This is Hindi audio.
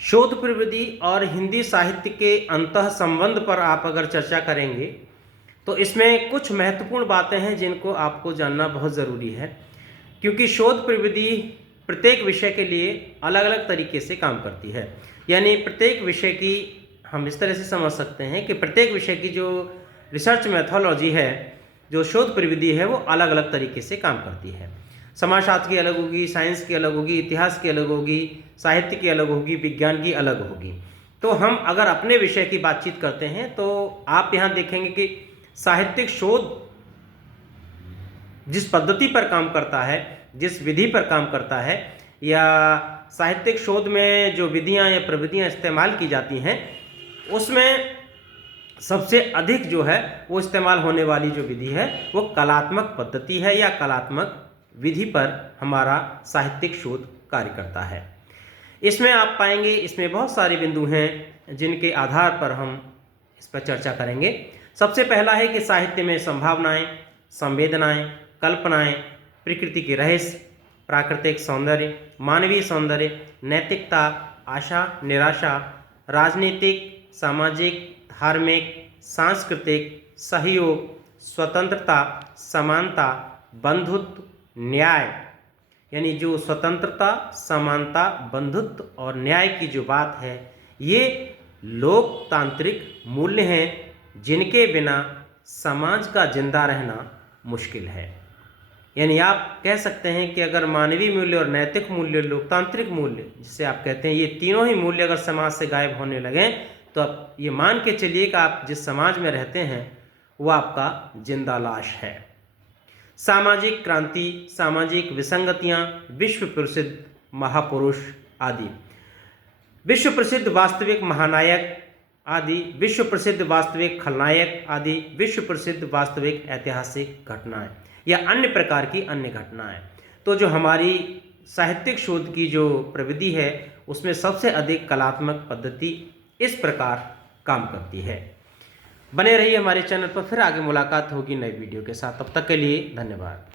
शोध प्रविधि और हिंदी साहित्य के अंतः संबंध पर आप अगर चर्चा करेंगे तो इसमें कुछ महत्वपूर्ण बातें हैं जिनको आपको जानना बहुत ज़रूरी है, क्योंकि शोध प्रविधि प्रत्येक विषय के लिए अलग अलग तरीके से काम करती है। यानी प्रत्येक विषय की हम इस तरह से समझ सकते हैं कि प्रत्येक विषय की जो रिसर्च मेथोलॉजी है, जो शोध प्रविधि है, वो अलग अलग तरीके से काम करती है। समाजशास्त्र की अलग होगी, साइंस की अलग होगी, इतिहास की अलग होगी, साहित्य की अलग होगी, विज्ञान की अलग होगी। तो हम अगर अपने विषय की बातचीत करते हैं तो आप यहाँ देखेंगे कि साहित्यिक शोध जिस पद्धति पर काम करता है, जिस विधि पर काम करता है, या साहित्यिक शोध में जो विधियाँ या प्रविधियाँ इस्तेमाल की जाती हैं, उसमें सबसे अधिक जो है वो इस्तेमाल होने वाली जो विधि है वो कलात्मक पद्धति है या कलात्मक विधि पर हमारा साहित्यिक शोध कार्य करता है। इसमें आप पाएंगे, इसमें बहुत सारे बिंदु हैं जिनके आधार पर हम इस पर चर्चा करेंगे। सबसे पहला है कि साहित्य में संभावनाएं, संवेदनाएं, कल्पनाएं, प्रकृति के रहस्य, प्राकृतिक सौंदर्य, मानवीय सौंदर्य, नैतिकता, आशा निराशा, राजनीतिक, सामाजिक, धार्मिक, सांस्कृतिक, सहयोग, स्वतंत्रता, समानता, बंधुत्व, न्याय, यानी जो स्वतंत्रता, समानता, बंधुत्व और न्याय की जो बात है, ये लोकतांत्रिक मूल्य हैं जिनके बिना समाज का जिंदा रहना मुश्किल है। यानी आप कह सकते हैं कि अगर मानवीय मूल्य और नैतिक मूल्य, लोकतांत्रिक मूल्य जिसे आप कहते हैं, ये तीनों ही मूल्य अगर समाज से गायब होने लगें तो आप ये मान के चलिए कि आप जिस समाज में रहते हैं वो आपका जिंदा लाश है। सामाजिक क्रांति, सामाजिक विसंगतियां, विश्व प्रसिद्ध महापुरुष आदि, विश्व प्रसिद्ध वास्तविक महानायक आदि, विश्व प्रसिद्ध वास्तविक खलनायक आदि, विश्व प्रसिद्ध वास्तविक ऐतिहासिक घटनाएं या अन्य प्रकार की अन्य घटनाएं। तो जो हमारी साहित्यिक शोध की जो प्रविधि है उसमें सबसे अधिक कलात्मक पद्धति इस प्रकार काम करती है। बने रहिए हमारे चैनल पर, फिर आगे मुलाकात होगी नए वीडियो के साथ। तब तक के लिए धन्यवाद।